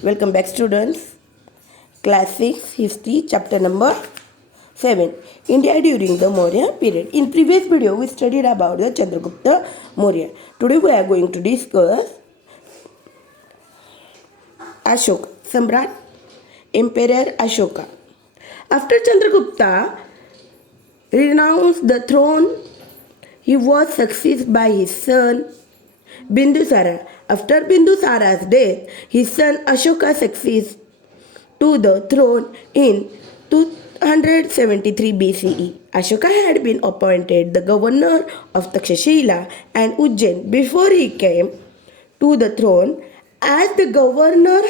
Welcome back, students. Class 6 History, chapter number 7, India during the Maurya period. In previous video, we studied about the Chandragupta Maurya. Today we are going to discuss Ashoka, Samrat, Emperor Ashoka. After Chandragupta renounced the throne, he was succeeded by his son Bindusara. After Bindusara's death, his son Ashoka succeeds to the throne in 273 BCE. Ashoka had been appointed the governor of Takshashila and Ujjain before he came to the throne. As the governor,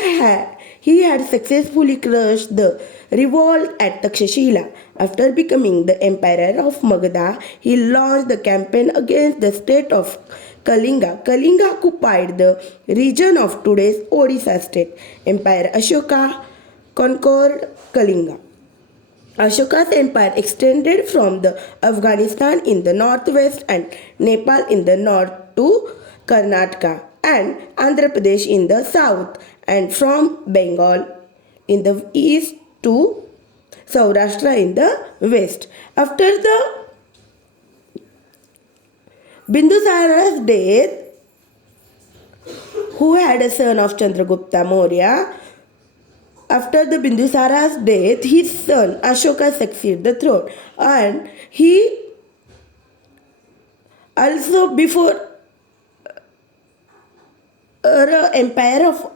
he had successfully crushed the revolt at Takshashila. After becoming the emperor of Magadha, he launched the campaign against the state of Kalinga. Kalinga occupied the region of today's Odisha state. Emperor Ashoka conquered Kalinga. Ashoka's empire extended from the Afghanistan in the northwest and Nepal in the north to Karnataka and Andhra Pradesh in the south, and from Bengal in the east to Saurashtra in the west. After the Bindusara's death, who had a son of Chandragupta Maurya, after the Bindusara's death, his son Ashoka succeeded the throne, and he also before empire of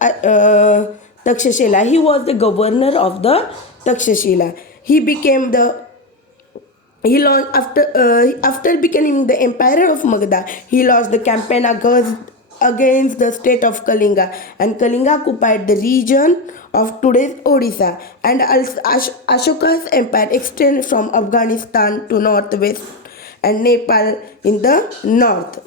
Takshashila, he was the governor of the Takshashila. He became the after becoming the emperor of Magadha, he launched the campaign against the state of Kalinga, and Kalinga occupied the region of today's Odisha, and Ashoka's empire extended from Afghanistan to northwest and Nepal in the north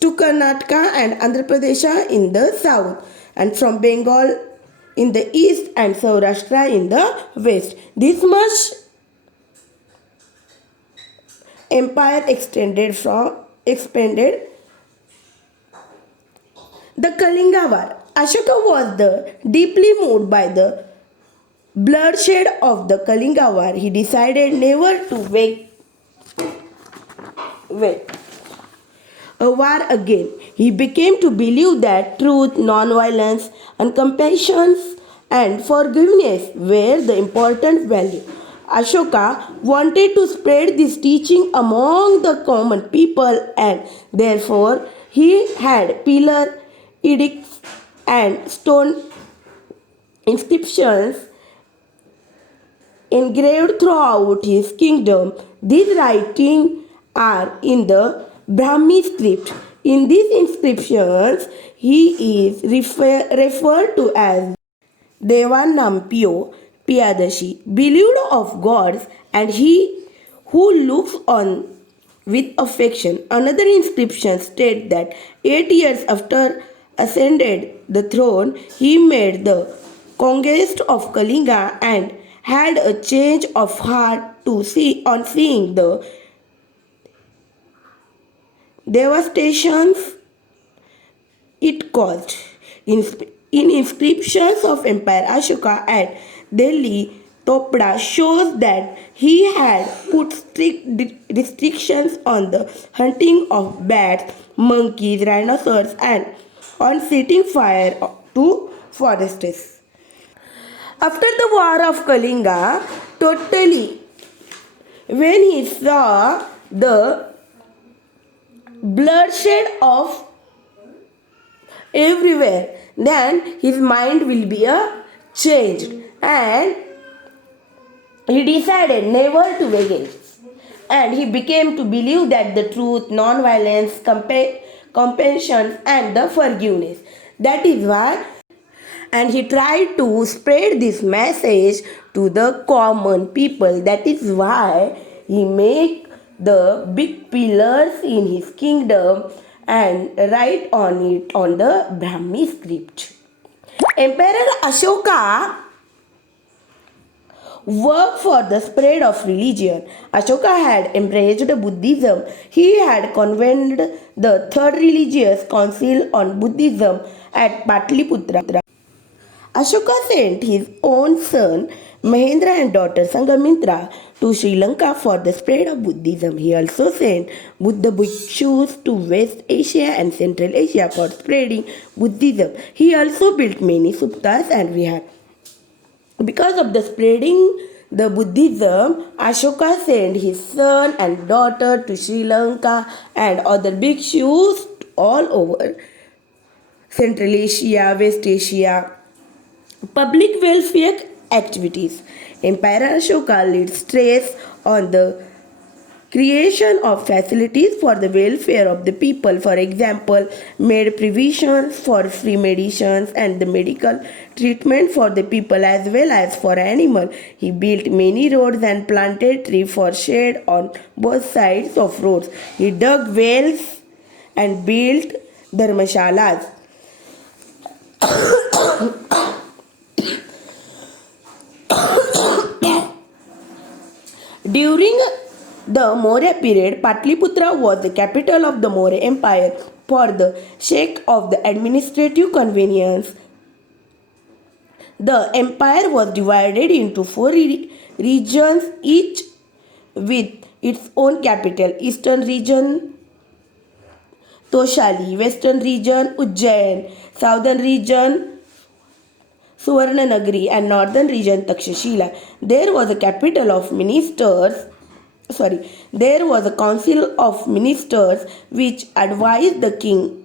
to Karnataka and Andhra Pradesh in the south, and from Bengal in the east and Saurashtra in the west. This much empire expanded the Kalinga War. Ashoka was deeply moved by the bloodshed of the Kalinga War. He decided never to wage a war again. He became to believe that truth, non-violence, and compassion and forgiveness were the important value. Ashoka wanted to spread this teaching among the common people, and therefore he had pillar edicts and stone inscriptions engraved throughout his kingdom. These writings are in the Brahmi script. In these inscriptions, he is referred to as Devanampyo Piyadashi, beloved of gods, and he who looks on with affection. Another inscription states that 8 years after ascended the throne, he made the conquest of Kalinga and had a change of heart on seeing the devastations it caused. In inscriptions of Emperor Ashoka at Delhi, Topda shows that he had put strict restrictions on the hunting of bats, monkeys, rhinoceros, and on setting fire to forests. After the War of Kalinga, when he saw the bloodshed of everywhere, then his mind will be changed, and he decided never to wage, and he became to believe that the truth, non-violence, compassion, and the forgiveness. That is why, and he tried to spread this message to the common people. That is why he made the big pillars in his kingdom and write on it on the Brahmi script. Emperor Ashoka worked for the spread of religion. Ashoka had embraced Buddhism. He had convened the third religious council on Buddhism at Patliputra. Ashoka sent his own son Mahendra and daughter Sangamitra to Sri Lanka for the spread of Buddhism. He also sent Buddha bhikshus to West Asia and Central Asia for spreading Buddhism. He also built many suptas and vihars. Because of the spreading the Buddhism, Ashoka sent his son and daughter to Sri Lanka and other bhikshus all over Central Asia, West Asia. Public welfare activities. Emperor Ashoka laid stress on the creation of facilities for the welfare of the people. For example, made provisions for free medicines and the medical treatment for the people as well as for animals. He built many roads and planted trees for shade on both sides of roads. He dug wells and built dharmashalas. During the Maurya period, Patliputra was the capital of the Maurya Empire. For the sake of the administrative convenience, the empire was divided into four regions, each with its own capital. Eastern region Toshali, western region Ujjain, southern region Suvarnanagari and northern region Takshashila. There was a council of ministers which advised the king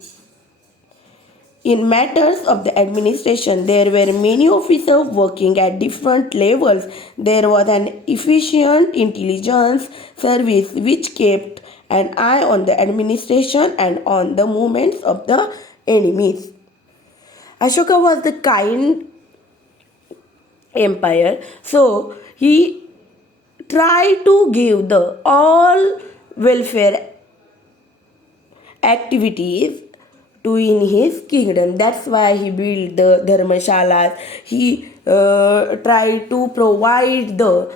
in matters of the administration. There were many officers working at different levels. There was an efficient intelligence service which kept an eye on the administration and on the movements of the enemies. Ashoka was the kind empire, so he tried to give the all welfare activities to in his kingdom. That's why he built the dharmashalas. He tried to provide the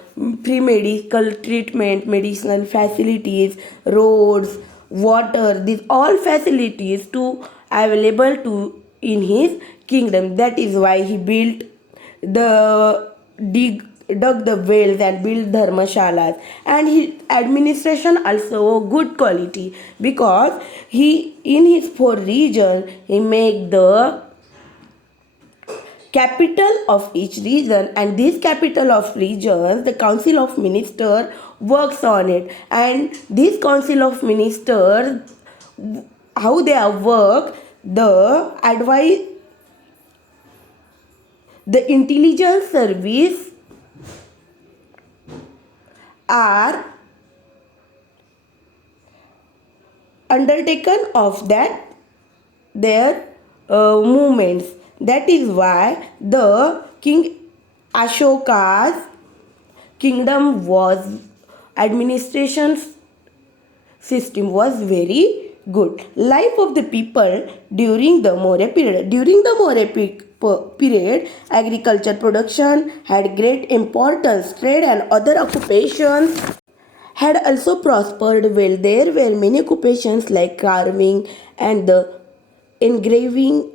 free medical treatment, medicinal facilities, roads, water, these all facilities to available to in his kingdom. That is why he built the dug the wells and built dharmashalas, and his administration also good quality because he in his four region he make the capital of each region, and this capital of regions the council of minister works on it, and this council of ministers how they are work the advice the intelligence service are undertaken of that their movements. That is why the King Ashoka's kingdom was administration system was very good. Life of the people during the Maurya period. During the Maurya period, agriculture production had great importance. Trade and other occupations had also prospered well. There were many occupations like carving and the engraving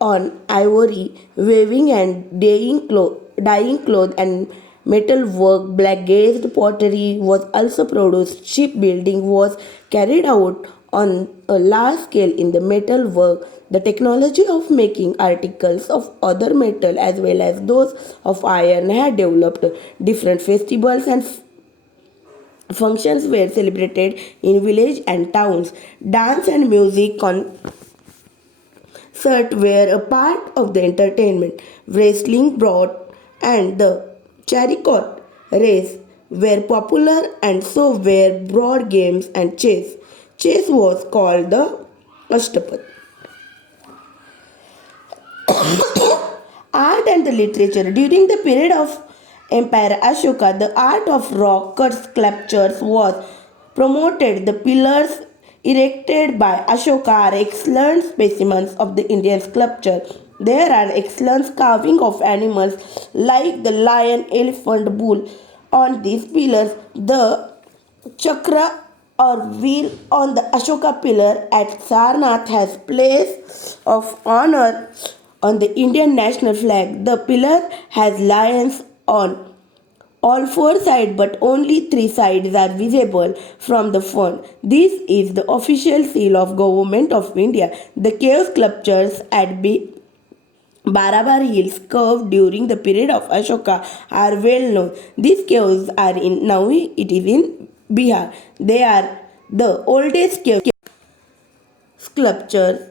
on ivory, weaving and dyeing cloth and metal work. Black glazed pottery was also produced. Shipbuilding was carried out on a large scale in the metal work. The technology of making articles of other metal as well as those of iron had developed. Different festivals and functions were celebrated in village and towns. Dance and music concerts were a part of the entertainment. Wrestling, brought and the chariot race were popular, and so were board games and chess. Chess was called the Ashtapat. Art and the literature. During the period of Emperor Ashoka, the art of rock cut sculptures was promoted. The pillars erected by Ashoka are excellent specimens of the Indian sculpture. There are excellent carving of animals like the lion, elephant, bull. On these pillars, the chakra or wheel on the Ashoka pillar at Sarnath has place of honor On the Indian national flag, the pillar has lions on all four sides, but only three sides are visible from the front. This is the official seal of Government of India. The cave sculptures at Barabar Hills carved during the period of Ashoka are well known. These caves are in now it is in Bihar. They are the oldest cave sculptures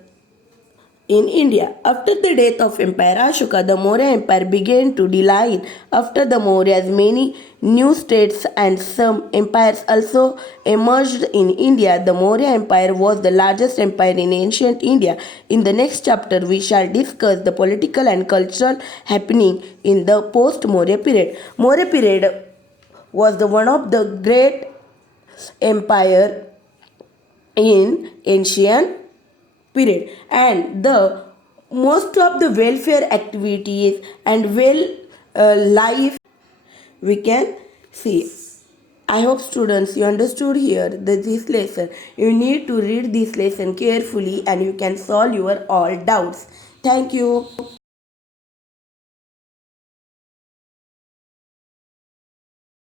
in India. After the death of Emperor Ashoka, the Maurya Empire began to decline. After the Mauryas, many new states and some empires also emerged in India. The Maurya Empire was the largest empire in ancient India. In the next chapter, we shall discuss the political and cultural happening in the post-Maurya period. Maurya period was the one of the great empire in ancient period, and the most of the welfare activities and life we can see. I hope students you understood here this lesson. You need to read this lesson carefully and you can solve your all doubts. Thank you.